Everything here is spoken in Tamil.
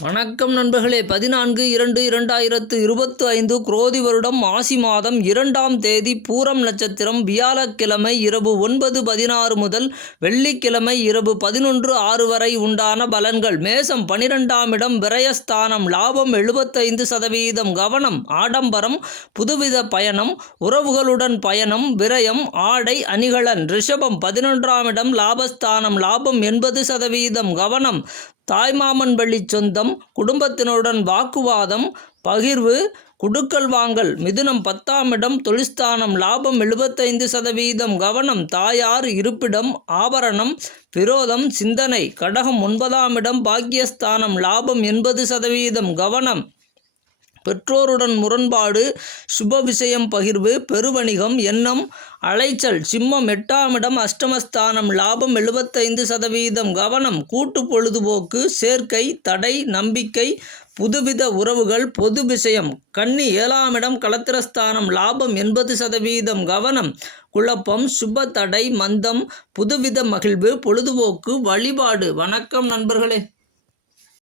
வணக்கம் நண்பர்களே. 14/2/2025 குரோதி வருடம் மாசி மாதம் 2ஆம் தேதி பூரம் நட்சத்திரம் வியாழக்கிழமை இரவு 9:16 முதல் வெள்ளிக்கிழமை இரவு 11:06 வரை உண்டான பலன்கள். மேசம் 12ஆம் இடம் விரயஸ்தானம். லாபம் 75%. கவனம் ஆடம்பரம், புதுவித பயணம், உறவுகளுடன் பயணம், விரயம், ஆடை அணிகலன். ரிஷபம் 11ஆம் இடம் லாபஸ்தானம். லாபம் 80%. கவனம் தாய்மாமன் வழி சொந்தம், குடும்பத்தினருடன் வாக்குவாதம், பகிர்வு, குடுக்கல் வாங்கல். மிதுனம் 10ஆம் இடம் தொழில்ஸ்தானம். லாபம் 75%. கவனம் தாயார், இருப்பிடம், ஆபரணம், விரோதம், சிந்தனை. கடகம் 9ஆம் இடம் பாக்கியஸ்தானம். லாபம் 80%. கவனம் பெற்றோருடன் முரண்பாடு, சுப விஷயம், பகிர்வு, பெருவணிகம், எண்ணம், அலைச்சல். சிம்மம் 8ஆம் இடம் அஷ்டமஸ்தானம். லாபம் 75%. கவனம் கூட்டு பொழுதுபோக்கு, சேர்க்கை, தடை, நம்பிக்கை, புதுவித உறவுகள், பொது விஷயம். கன்னி 7ஆம் இடம் களத்திரஸ்தானம். லாபம் 80%. கவனம் குழப்பம், சுப தடை, மந்தம், புதுவித மகிழ்வு, பொழுதுபோக்கு, வழிபாடு. வணக்கம் நண்பர்களே.